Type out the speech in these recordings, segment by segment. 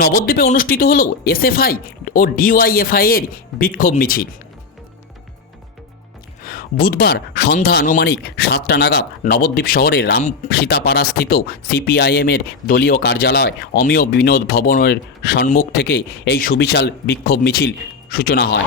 নবদ্বীপে অনুষ্ঠিত হল এসএফআই ও ডিওয়াইএফআই এর বিক্ষোভ মিছিল। বুধবার সন্ধ্যা আনুমানিক সাতটা নাগাদ নবদ্বীপ শহরের রাম সীতাপাড়া স্থিত সিপিআইএমের দলীয় কার্যালয় অমিয় বিনোদ ভবনের সম্মুখ থেকে এই সুবিশাল বিক্ষোভ মিছিল সূচনা হয়।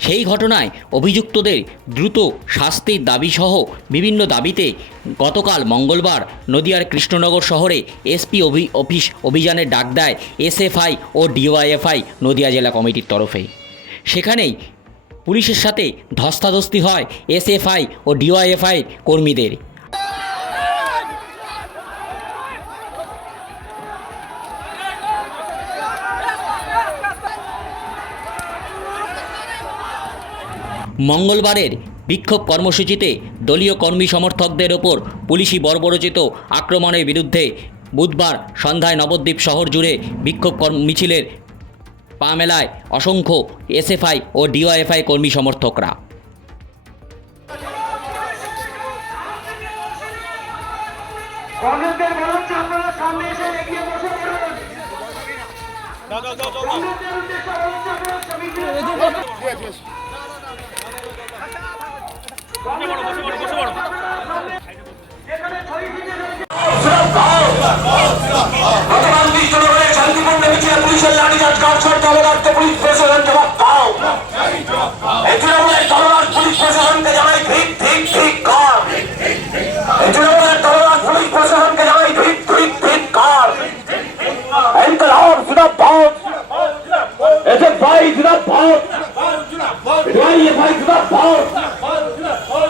সেই ঘটনায় অভিযুক্তদের দ্রুত শাস্তির দাবিসহ বিভিন্ন দাবিতে গতকাল মঙ্গলবার নদিয়ার কৃষ্ণনগর শহরে এসপি অভি অফিস অভিযানের ডাক দেয় এসএফআই ও ডিওয়াইএফআই নদিয়া জেলা কমিটির তরফে। সেখানেই পুলিশের সাথে ধস্তাধস্তি হয় এসএফআই ও ডিওয়াইএফআই কর্মীদের। মঙ্গলবারের বিক্ষোভ কর্মসূচিতে দলীয় কর্মী সমর্থকদের ওপর পুলিশি বর্বরচিত আক্রমণের বিরুদ্ধে বুধবার সন্ধ্যায় নবদ্বীপ শহর জুড়ে বিক্ষোভ মিছিলের পা মেলায় অসংখ্য এসএফআই ও ডিওয়াইএফআই কর্মী সমর্থকরা। পুলিশের লাঠিচার্জ কাজ করতে অবদার্থ পুলিশ প্রশাসন জবাব দাও এই তৃণমূলের তলোয়ার পুলিশ প্রশাসনকে জানাই ঠিক ঠিক ঠিক কর এই তৃণমূলের তলোয়ার পুলিশ প্রশাসনকে জানাই ঠিক ঠিক ঠিক কর ইনকলাব জিন্দাবাদ এসে ভাই জিন্দাবাদ ভাই এ ভাই জিন্দাবাদ এই